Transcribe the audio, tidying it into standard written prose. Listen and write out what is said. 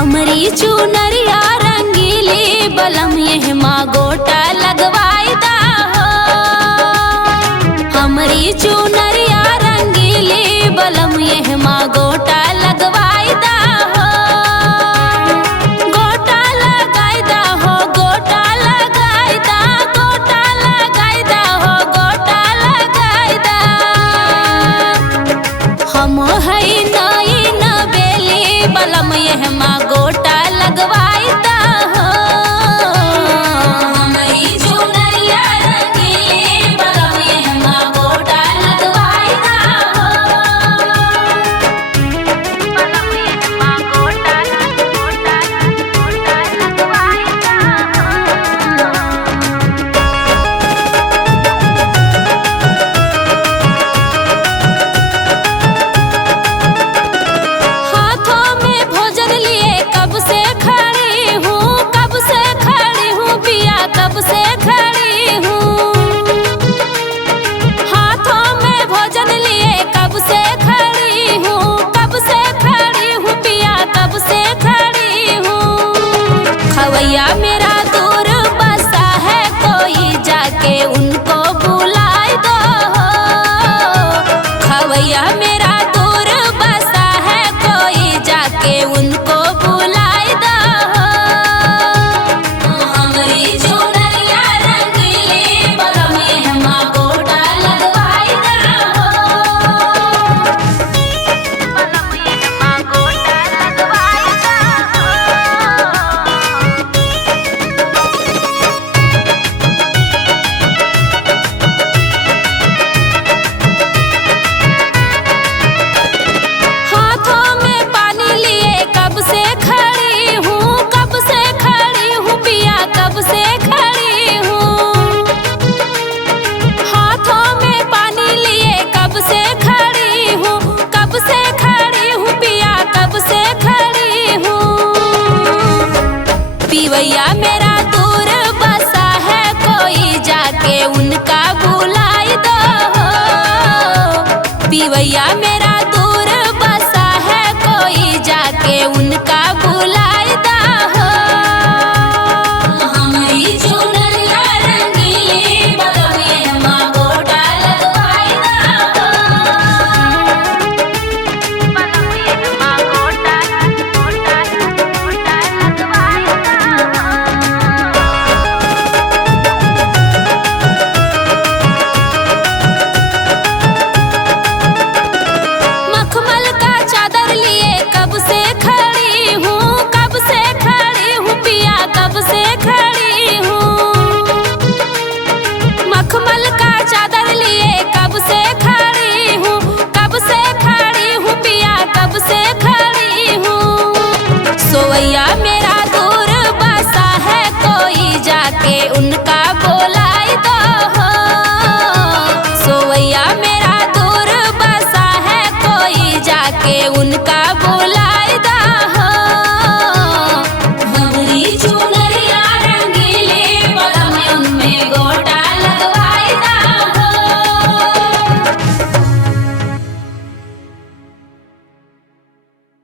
हमरी चुनरिया रंगीली बलम ये माँ गोटा लगवाई दा हो। हमरी चुनरिया रंगीली बलम ये माँ गोटा लगवाई दा हो। गोटा लगाई दा हो, गोटा लगाई दा, गोटा लगाई दा हो, गोटा लगाई दा। हम हई नई नवेली बलम ये माँ गोटा लगवाई दा हो। हमरी चुनरिया रंगीली बलम ये माँ गोटा लगवाई दा हो। बलम ये माँ गोटा गोटा गोटा लगवाई दा हाथों में भोजन लिए कब से खड़ी हूँ, कब से खड़ी हूँ पिया, कब से खड़ी हूँ। हाथों में भोजन लिए कब से खड़ी हूँ, कब से खड़ी हूँ पिया, कब से खड़ी हूँ। खवैया मेरा दूर बसा है, कोई जाके उनको बुलाए दो। खवैया मेरा दूर बसा है, कोई जाके उनको बुलाए दो। हमरी चुनरिया रंगीली बलम ये माँ गोटा लगवाई दा हो। बलम ये माँ गोटा लगवाई दा हो। हाथों में पानी लिए कब से खड़ी हूँ, कब से खड़ी हूँ पिया, कब से खड़ी हूँ। हाथों में पानी लिए कब से खड़ी हूँ, कब से खड़ी हूँ पिया, कब से खड़ी हूँ। पिवैया मेरा दूर बसा है, कोई जाके उनका बुलाई दो। पिवैया